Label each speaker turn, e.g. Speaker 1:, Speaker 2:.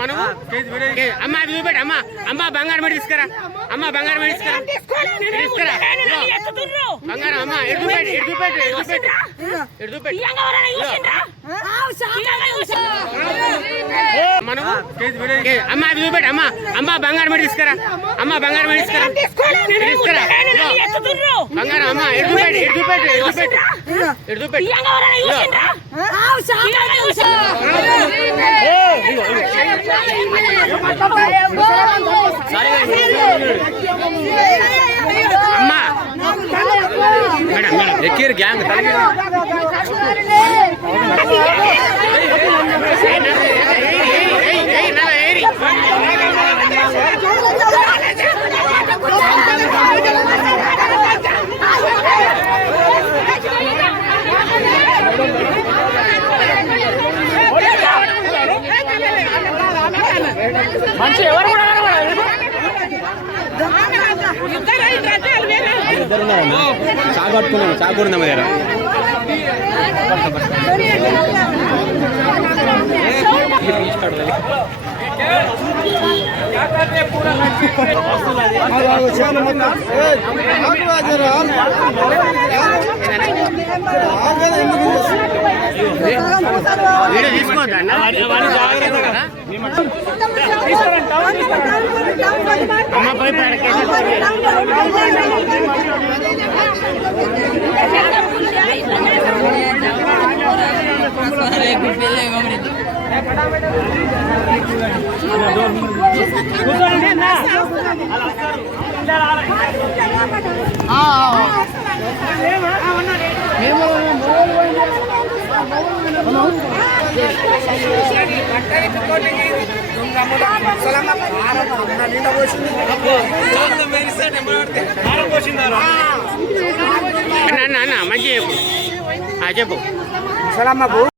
Speaker 1: మనం అమ్మ అది చూపెట్టు అమ్మ. అమ్మ బంగారం మెడ తీసుకురా. అమ్మ బంగారం మెడ తీసుకురా. తీసుకురా. బంగారం అమ్మ ఎడు చూపెట్టు ఎడు చూపెట్టు ఎడు చూపెట్టు. ఎడు చూపెట్టు. మనం అమ్మ అది చూపెట్టు అమ్మ. అమ్మ బంగారం మెడ తీసుకురా. అమ్మ బంగారం మెడ తీసుకురా. తీసుకురా. బంగారం అమ్మ ఎడు చూపెట్టు ఎడు చూపెట్టు మేడం మేడం ఎక్కిరు గ్యాంగ్ మనిషి ఎవరు కూడా ఇద్దరు ఉన్నారన్న చాకు పట్టుకున్నాము చాకు కూడా ఉంది మా దగ్గర వీడియో తీసుకోవద్దా అన్న? అమ్మ పోయి అన్న అన్న మంచి చెప్పు ఆ, చెప్పు